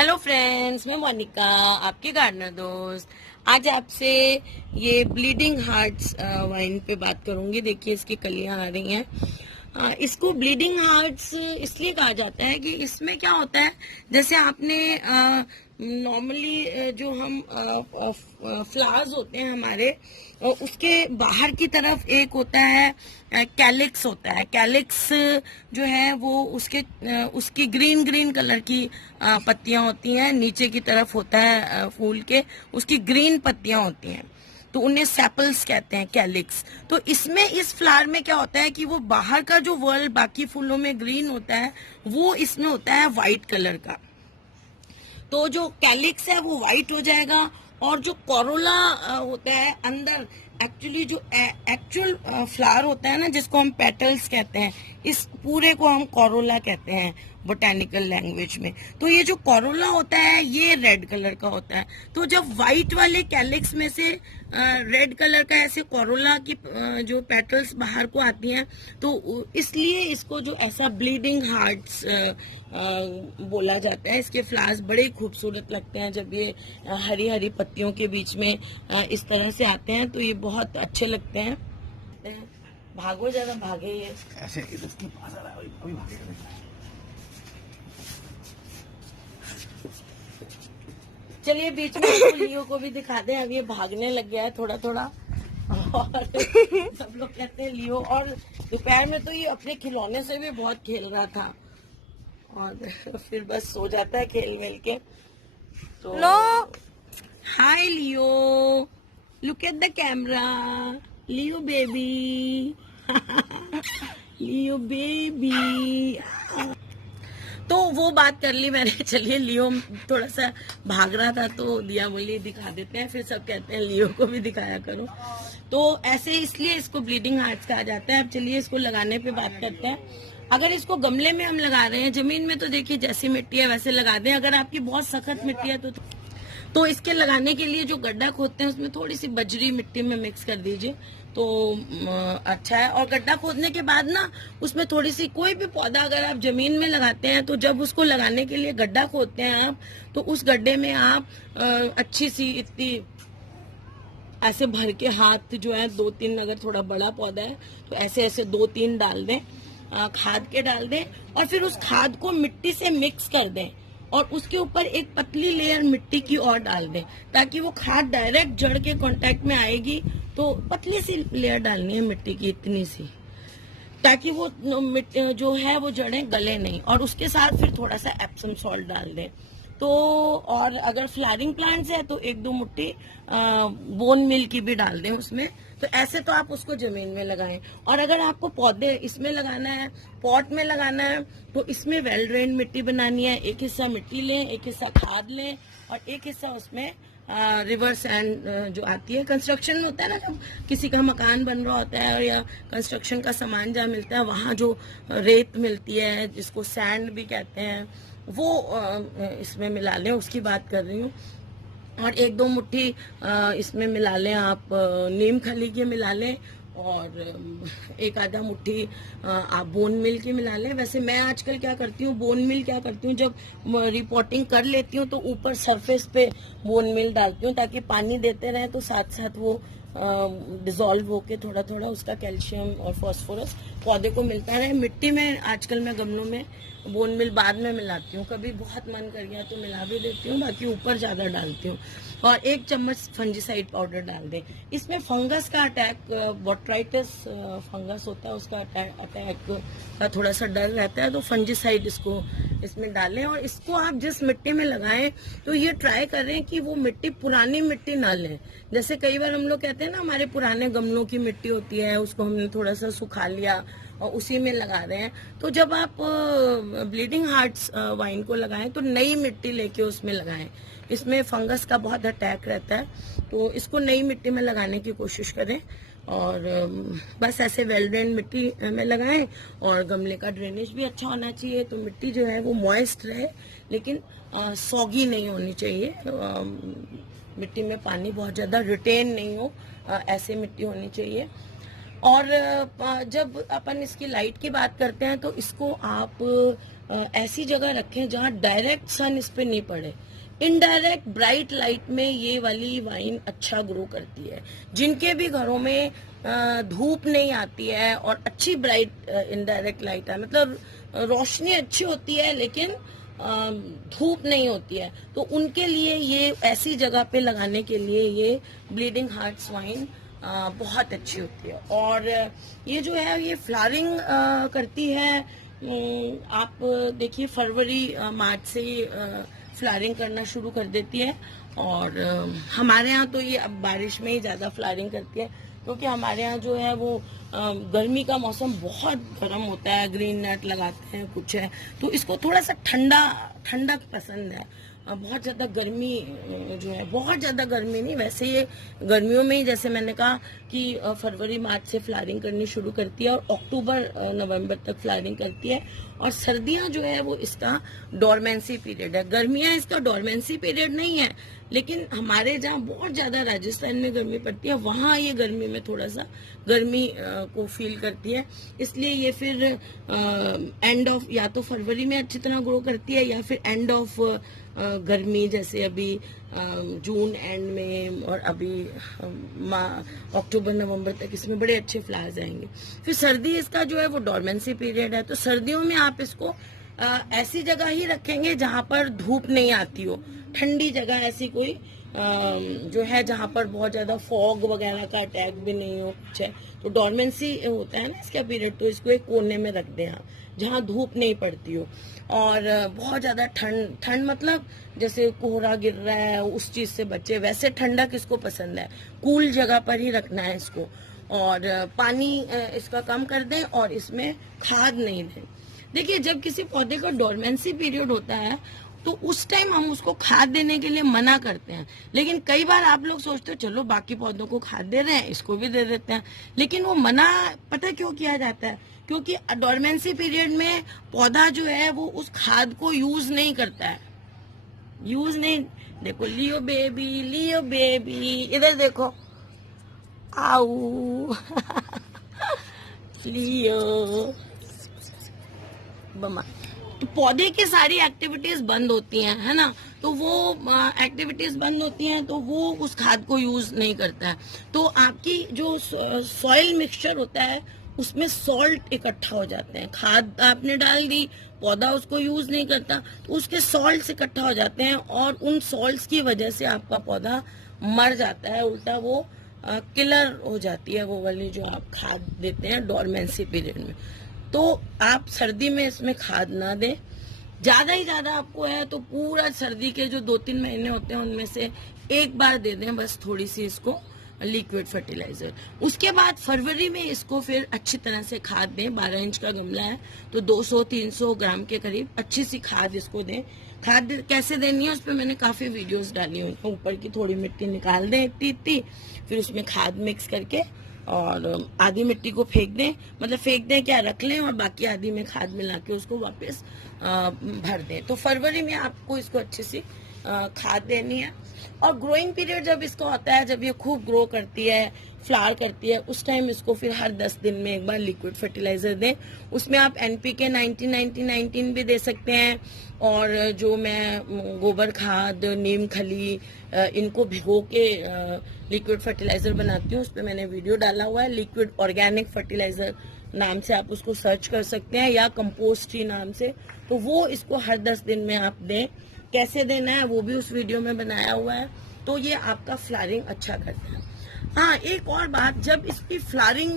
Hello friends, मैं मोनिका, आपकी gardener दोस्त। आज आपसे ये ब्लीडिंग हार्ट्स वाइन पे बात करूंगी। देखिए इसकी कलियां आ रही हैं। इसको ब्लीडिंग हार्ट्स इसलिए कहा जाता है कि इसमें क्या होता है, जैसे आपने नॉर्मली जो हम फ्लावर्स होते हैं हमारे, उसके बाहर की तरफ एक होता है कैलिक्स होता है। कैलिक्स जो है वो उसकी ग्रीन ग्रीन कलर की पत्तियां होती हैं। नीचे की तरफ होता है फूल के, उसकी ग्रीन पत्तियां होती हैं, तो उन्हें सेपल्स कहते हैं, कैलिक्स। तो इसमें इस फ्लावर में क्या होता है कि वो बाहर का जो वर्ल्ड बाकी फूलों में ग्रीन होता है, वो इसमें होता है व्हाइट कलर का। तो जो कैलिक्स है वो व्हाइट हो जाएगा, और जो कोरोला होता है अंदर, एक्चुअली जो एक्चुअल फ्लावर होता है ना, जिसको हम पेटल्स कहते हैं, इस पूरे को हम कोरोला कहते हैं बोटेनिकल लैंग्वेज में। तो ये जो कोरोला होता है ये रेड कलर का होता है। तो जब व्हाइट वाले कैलिक्स में से रेड कलर का ऐसे कोरोला की जो पेटल्स बाहर को आती हैं, तो इसलिए इसको जो ऐसा ब्लीडिंग हार्ट्स बोला जाता है। इसके फ्लावर्स बड़े खूबसूरत लगते हैं जब ये हरी हरी पत्तियों के बीच में इस तरह से आते हैं, तो ये बहुत अच्छे लगते हैं। भागो जरा, भागे ये ऐसे इसके पास आ रहा है, अभी भागेगा। चलिए बीच में इसको लियो को भी दिखा दें। अब ये भागने लग गया है थोड़ा थोड़ा, और सब लोग कहते हैं लियो। और दोपहर में तो ये अपने खिलौने से भी बहुत खेल रहा था, और फिर बस सो जाता है खेल वेल के। तो hi Leo, look at the camera, Leo baby Leo baby. तो वो बात कर ली मैंने। चलिए लियो थोड़ा सा भाग रहा था, तो दिया बोली दिखा देते हैं, फिर सब कहते हैं लियो को भी दिखाया करो। तो ऐसे इसलिए इसको ब्लीडिंग हार्ट्स कहा जाता है। अब चलिए इसको लगाने पे बात करते हैं। अगर इसको गमले में हम लगा रहे हैं, जमीन में तो देखिए जैसी मिट्टी है वैसे लगा दें। अगर आपकी बहुत सख्त मिट्टी है तो इसके लगाने के लिए जो गड्ढा खोदते हैं उसमें थोड़ी सी बजरी मिट्टी में मिक्स कर दीजिए, तो अच्छा है। और गड्ढा खोदने के बाद ना उसमें थोड़ी सी, कोई भी पौधा अगर आप जमीन में लगाते हैं, तो जब उसको लगाने के लिए गड्ढा खोदते हैं आप, तो उस गड्ढे में आप अच्छी सी इतनी ऐसे भर के हाथ जो है 2-3, अगर थोड़ा बड़ा पौधा है तो ऐसे ऐसे 2-3 डाल दें, खाद के डाल दें, और फिर उस खाद को मिट्टी से मिक्स कर दें, और उसके ऊपर एक पतली लेयर मिट्टी की और डाल दें, ताकि वो खाद डायरेक्ट जड़ के कांटेक्ट में आएगी। तो पतली सी लेयर डालनी है मिट्टी की, इतनी सी, ताकि वो जो है वो जड़ें गले नहीं। और उसके साथ फिर थोड़ा सा एप्सम सॉल्ट डाल दें। तो और अगर फ्लावरिंग प्लांट्स है तो 1-2 मुट्ठी बोन मिल की भी डाल दें उसमें। तो ऐसे तो आप उसको जमीन में लगाएं। और अगर आपको पौधे इसमें लगाना है, पॉट में लगाना है, तो इसमें वेल ड्रेन मिट्टी बनानी है। एक हिस्सा मिट्टी लें, एक हिस्सा खाद लें, और एक हिस्सा उसमें रिवर सैंड जो आती है, कंस्ट्रक्शन में होता है ना, जब किसी का मकान बन रहा होता है, और या कंस्ट्रक्शन का सामान जहाँ मिलता है, वहाँ जो रेत मिलती है जिसको सैंड भी कहते हैं, वो इसमें मिला लें, उसकी बात कर रही हूँ। और 1-2 मुट्ठी इसमें मिला लें आप, नीम खली के मिला लें, और 1-आधा मुट्ठी आप बोन मिल की मिला लें। वैसे मैं आजकल क्या करती हूँ, बोन मिल क्या करती हूँ, जब रिपोर्टिंग कर लेती हूँ तो ऊपर सरफेस पे बोन मिल डालती हूँ, ताकि पानी देते रहे तो साथ साथ वो डिजोल्व होके थोड़ा थोड़ा उसका कैल्शियम और फास्फोरस पौधे को मिलता रहे। मिट्टी में आजकल मैं गमलों में बोन मिल बाद में मिलाती हूँ, कभी बहुत मन कर गया तो मिला भी देती हूँ, बाकी ऊपर ज्यादा डालती हूँ। और 1 चम्मच फंजीसाइड पाउडर डाल दें। इसमें फंगस का अटैक, बोट्राइटिस फंगस होता है, उसका अटैक का थोड़ा सा डर रहता है, तो फंजीसाइड इसमें डालें। और इसको आप जिस मिट्टी में लगाएं, तो ये ट्राई करें कि वो मिट्टी पुरानी मिट्टी ना लें। जैसे कई बार हम लोग कहते हैं ना, हमारे पुराने गमलों की मिट्टी होती है, उसको हमने थोड़ा सा सुखा लिया और उसी में लगा रहे हैं। तो जब आप ब्लीडिंग हार्ट्स वाइन को लगाएं, तो नई मिट्टी लेके उसमें लगाएं। इसमें फंगस का बहुत अटैक रहता है, तो इसको नई मिट्टी में लगाने की कोशिश करें। और बस ऐसे वेल ड्रेन मिट्टी में लगाएं। और गमले का ड्रेनेज भी अच्छा होना चाहिए, तो मिट्टी जो है वो मॉइस्ट रहे, लेकिन सॉगी नहीं होनी चाहिए। मिट्टी में पानी बहुत ज्यादा रिटेन नहीं हो, ऐसे मिट्टी होनी चाहिए। और जब अपन इसकी लाइट की बात करते हैं, तो इसको आप ऐसी जगह रखें जहाँ डायरेक्ट सन इस पे नहीं पड़े। इनडायरेक्ट ब्राइट लाइट में ये वाली वाइन अच्छा ग्रो करती है। जिनके भी घरों में धूप नहीं आती है और अच्छी ब्राइट इनडायरेक्ट लाइट है, मतलब रोशनी अच्छी होती है लेकिन धूप नहीं होती है, तो उनके लिए ये ऐसी जगह पे लगाने के लिए ये ब्लीडिंग हार्ट्स वाइन बहुत अच्छी होती है। और ये जो है ये फ्लावरिंग करती है। आप देखिए फरवरी मार्च से फ्लावरिंग करना शुरू कर देती है। और हमारे यहाँ तो ये अब बारिश में ही ज्यादा फ्लावरिंग करती है, क्योंकि हमारे यहाँ जो है वो गर्मी का मौसम बहुत गर्म होता है, ग्रीन नट लगाते हैं कुछ है, तो इसको थोड़ा सा ठंडक पसंद है। बहुत ज्यादा गर्मी जो है, बहुत ज्यादा गर्मी नहीं, वैसे ये गर्मियों में ही जैसे मैंने कहा कि फरवरी मार्च से फ्लावरिंग करनी शुरू करती है और अक्टूबर नवंबर तक फ्लावरिंग करती है। और सर्दियां जो है वो इसका डोरमेंसी पीरियड है। गर्मियां इसका डोरमेंसी पीरियड नहीं है, लेकिन हमारे जहाँ बहुत ज्यादा राजस्थान में गर्मी पड़ती है, वहाँ ये गर्मी में थोड़ा सा गर्मी को फील करती है। इसलिए ये फिर एंड ऑफ या तो फरवरी में अच्छी तरह ग्रो करती है या फिर एंड ऑफ गर्मी, जैसे अभी जून एंड में और अभी अक्टूबर नवंबर तक इसमें बड़े अच्छे फ्लावर्स आएंगे। फिर सर्दी इसका जो है वो डोरमेंसी पीरियड है, तो सर्दियों में आप इसको ऐसी जगह ही रखेंगे जहां पर धूप नहीं आती हो, ठंडी जगह, ऐसी कोई जो है जहां पर बहुत ज्यादा फॉग वगैरह का अटैक भी नहीं हो कुछ है। तो डोरमेंसी होता है ना इसका पीरियड, तो इसको एक कोने में रख दें आप जहां धूप नहीं पड़ती हो। और बहुत ज्यादा ठंड मतलब जैसे कोहरा गिर रहा है उस चीज से बचे, वैसे ठंडक इसको पसंद है, कूल जगह पर ही रखना है इसको। और पानी इसका कम कर दें और इसमें खाद नहीं दें। देखिए जब किसी पौधे का डोरमेंसी पीरियड होता है तो उस टाइम हम उसको खाद देने के लिए मना करते हैं, लेकिन कई बार आप लोग सोचते हो चलो बाकी पौधों को खाद दे रहे हैं इसको भी दे देते हैं, लेकिन वो मना पता क्यों किया जाता है? क्योंकि डोरमेंसी पीरियड में पौधा जो है वो उस खाद को यूज नहीं करता है, यूज नहीं। देखो लियो बेबी इधर देखो, आओ लियो बमा। तो पौधे की सारी एक्टिविटीज बंद होती हैं, है ना, तो वो एक्टिविटीज बंद होती हैं तो वो उस खाद को यूज नहीं करता है। तो आपकी जो सॉइल मिक्सचर होता है उसमें सॉल्ट इकट्ठा हो जाते हैं, खाद आपने डाल दी, पौधा उसको यूज नहीं करता तो उसके सॉल्ट इकट्ठा हो जाते हैं और उन सॉल्ट्स की वजह से आपका पौधा मर जाता है, उल्टा वो किलर हो जाती है वो वाली जो आप खाद देते हैं डोरमेंसी पीरियड में। तो आप सर्दी में इसमें खाद ना दें, ज्यादा ही ज्यादा आपको है तो पूरा सर्दी के जो 2-3 महीने होते हैं उनमें से एक बार दे दें बस थोड़ी सी इसको लिक्विड फर्टिलाइजर। उसके बाद फरवरी में इसको फिर अच्छी तरह से खाद दें। 12 इंच का गमला है तो 200-300 ग्राम के करीब अच्छी सी खाद इसको दें। खाद कैसे देनी है उस पर मैंने काफी वीडियोस डाली हुई हैं। ऊपर की थोड़ी मिट्टी निकाल दें इतनी, फिर उसमें खाद मिक्स करके और आधी मिट्टी को फेंक दें, मतलब फेंक दें क्या, रख लें और बाकी आधी में खाद मिला के उसको वापस भर दें। तो फरवरी में आपको इसको अच्छी सी खाद देनी है। और ग्रोइंग पीरियड जब इसका होता है, जब ये खूब ग्रो करती है, फ्लावर करती है, उस टाइम इसको फिर हर 10 दिन में एक बार लिक्विड फर्टिलाइजर दें। उसमें आप NPK 90-90-19 भी दे सकते हैं। और जो मैं गोबर खाद, नीम खली इनको भिगो के लिक्विड फर्टिलाइजर बनाती हूँ, उस पर मैंने वीडियो डाला हुआ है। लिक्विड ऑर्गेनिक फर्टिलाइजर नाम से आप उसको सर्च कर सकते हैं या कंपोस्ट ही नाम से। तो वो इसको हर 10 दिन में आप दें। कैसे देना है वो भी उस वीडियो में बनाया हुआ है। तो ये आपका फ्लावरिंग अच्छा करता है। हाँ, एक और बात, जब इसकी फ्लावरिंग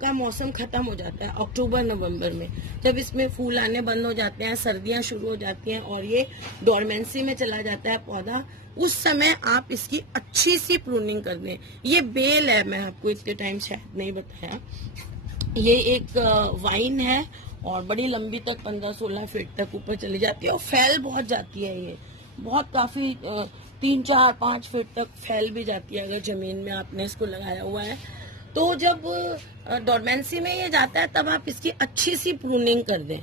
का मौसम खत्म हो जाता है अक्टूबर नवंबर में, जब इसमें फूल आने बंद हो जाते हैं, सर्दियां शुरू हो जाती हैं और ये डोरमेंसी में चला जाता है पौधा, उस समय आप इसकी अच्छी सी प्रूनिंग कर दें। ये बेल है, मैं आपको इतने टाइम शायद नहीं बताया, ये एक वाइन है और बड़ी लंबी तक 15-16 फीट तक ऊपर चली जाती है और फैल बहुत जाती है। ये बहुत काफी 3-4-5 फीट तक फैल भी जाती है अगर जमीन में आपने इसको लगाया हुआ है। तो जब डोरमेंसी में ये जाता है तब आप इसकी अच्छी सी प्रूनिंग कर दें,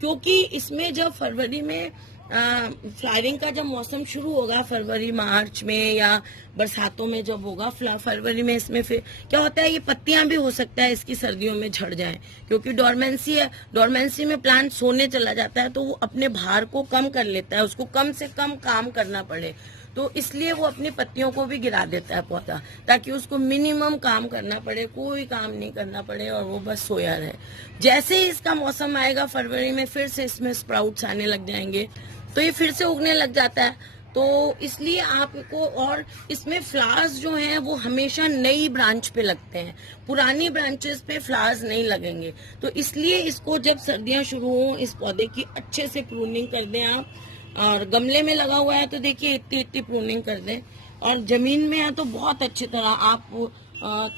क्योंकि इसमें जब फरवरी में फ्लावरिंग का जब मौसम शुरू होगा फरवरी मार्च में या बरसातों में जब होगा फरवरी में, इसमें फिर क्या होता है, ये पत्तियां भी हो सकता है इसकी सर्दियों में झड़ जाए, क्योंकि डोरमेंसी है। डोरमेंसी में प्लांट सोने चला जाता है तो वो अपने भार को कम कर लेता है, उसको कम से कम काम करना पड़े, तो इसलिए वो अपनी पत्तियों को भी गिरा देता है पौधा, ताकि उसको मिनिमम काम करना पड़े, कोई काम नहीं करना पड़े और वो बस सोया रहे। जैसे ही इसका मौसम आएगा फरवरी में, फिर से इसमें स्प्राउट्स आने लग जाएंगे, तो ये फिर से उगने लग जाता है। तो इसलिए आपको, और इसमें फ्लावर्स जो हैं वो हमेशा नई ब्रांच पे लगते हैं, पुरानी ब्रांचेस पे फ्लावर्स नहीं लगेंगे। तो इसलिए इसको जब सर्दियां शुरू हो, इस पौधे की अच्छे से प्रूनिंग कर दें आप। और गमले में लगा हुआ है तो देखिए इतनी प्रूनिंग कर दें, और जमीन में है तो बहुत अच्छी तरह आप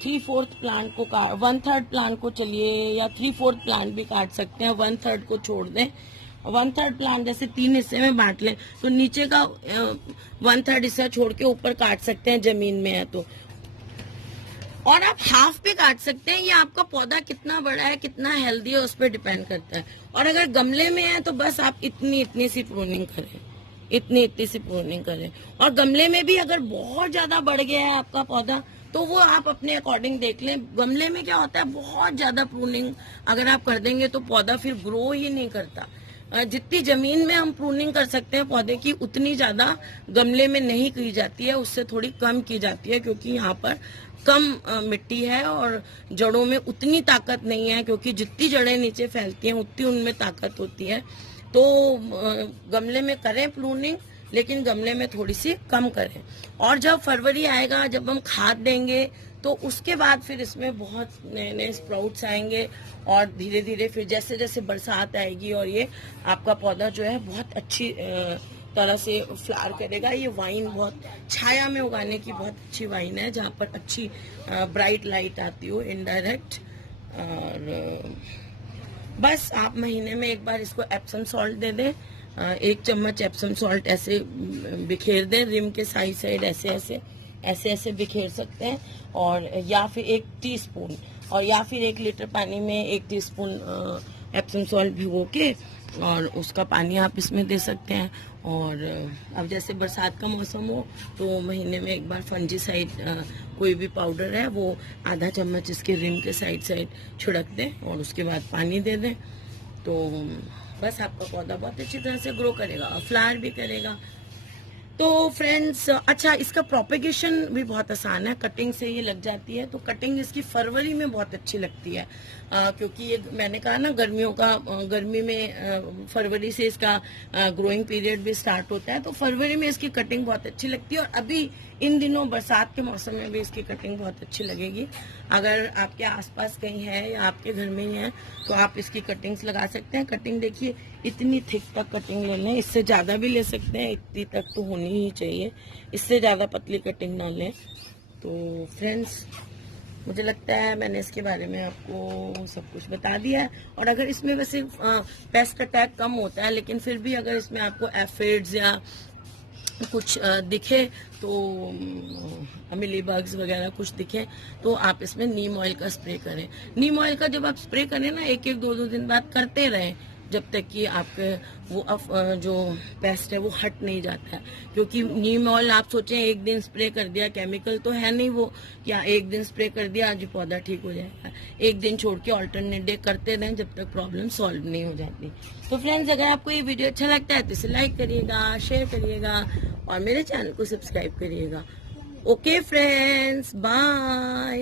3/4 प्लांट को 1/3 प्लांट को चलिए, या 3/4 प्लांट भी काट सकते हैं, 1/3 को छोड़ दें। 1/3 प्लांट जैसे 3 हिस्से में बांट लें, तो नीचे का 1/3 हिस्सा छोड़ के ऊपर काट सकते हैं जमीन में है तो, और आप हाफ पे काट सकते हैं। ये आपका पौधा कितना बड़ा है, कितना हेल्दी है, उस पर डिपेंड करता है। और अगर गमले में है तो बस आप इतनी सी प्रूनिंग करें, इतनी सी प्रूनिंग करें। और गमले में भी अगर बहुत ज्यादा बढ़ गया है आपका पौधा, तो वो आप अपने अकॉर्डिंग देख लें। गमले में क्या होता है, बहुत ज्यादा प्रूनिंग अगर आप कर देंगे तो पौधा फिर ग्रो ही नहीं करता। जितनी जमीन में हम प्रूनिंग कर सकते हैं पौधे की, उतनी ज्यादा गमले में नहीं की जाती है, उससे थोड़ी कम की जाती है, क्योंकि यहाँ पर कम मिट्टी है और जड़ों में उतनी ताकत नहीं है, क्योंकि जितनी जड़ें नीचे फैलती हैं उतनी उनमें ताकत होती है। तो गमले में करें प्रूनिंग, लेकिन गमले में थोड़ी सी कम करें। और जब फरवरी आएगा, जब हम खाद देंगे, तो उसके बाद फिर इसमें बहुत नए नए स्प्राउट्स आएंगे, और धीरे धीरे फिर जैसे जैसे बरसात आएगी और ये आपका पौधा जो है बहुत अच्छी तरह से फ्लावर करेगा। ये वाइन बहुत छाया में उगाने की बहुत अच्छी वाइन है, जहाँ पर अच्छी ब्राइट लाइट आती हो इनडायरेक्ट। और बस आप महीने में एक बार इसको एप्सम सॉल्ट दे दें, 1 चम्मच एप्सम सॉल्ट ऐसे बिखेर दें, रिम के साइड ऐसे बिखेर सकते हैं। और या फिर 1 टीस्पून, और या फिर 1 लीटर पानी में 1 टीस्पून एप्सम सॉल्ट भिगो के, और उसका पानी आप इसमें दे सकते हैं। और अब जैसे बरसात का मौसम हो तो महीने में एक बार फंजीसाइड कोई भी पाउडर है वो आधा चम्मच इसके रिम के साइड छिड़क दें, और उसके बाद पानी दे दें, तो बस आपका पौधा बहुत अच्छी तरह से ग्रो करेगा और फ्लावर भी करेगा। तो फ्रेंड्स, अच्छा, इसका प्रोपेगेशन भी बहुत आसान है, कटिंग से ये लग जाती है। तो कटिंग इसकी फरवरी में बहुत अच्छी लगती है, क्योंकि ये मैंने कहा ना गर्मी में फरवरी से इसका ग्रोइंग पीरियड भी स्टार्ट होता है, तो फरवरी में इसकी कटिंग बहुत अच्छी लगती है। और अभी इन दिनों बरसात के मौसम में भी इसकी कटिंग बहुत अच्छी लगेगी। अगर आपके आसपास कहीं है या आपके घर में ही है तो आप इसकी कटिंग्स लगा सकते हैं। कटिंग देखिए इतनी थिक तक कटिंग ले लें, इससे ज़्यादा भी ले सकते हैं, इतनी तक तो होनी ही चाहिए, इससे ज़्यादा पतली कटिंग ना लें। तो फ्रेंड्स, मुझे लगता है मैंने इसके बारे में आपको सब कुछ बता दिया है। और अगर इसमें वैसे पेस्ट अटैक कम होता है, लेकिन फिर भी अगर इसमें आपको एफिड्स या कुछ दिखे, तो मिली बग्स वगैरह कुछ दिखे, तो आप इसमें नीम ऑयल का स्प्रे करें। नीम ऑयल का जब आप स्प्रे करें ना, 1-1, 2-2 दिन बाद करते रहें, जब तक कि आपके वो जो पेस्ट है वो हट नहीं जाता है। क्योंकि नीम ऑयल आप सोचें 1 दिन स्प्रे कर दिया, केमिकल तो है नहीं वो, क्या 1 दिन स्प्रे कर दिया आज पौधा ठीक हो जाएगा। 1 दिन छोड़ के ऑल्टरनेट डे करते रहें जब तक प्रॉब्लम सॉल्व नहीं हो जाती। तो फ्रेंड्स, अगर आपको ये वीडियो अच्छा लगता है तो इसे लाइक करिएगा, शेयर करिएगा और मेरे चैनल को सब्सक्राइब करिएगा। Okay friends, bye.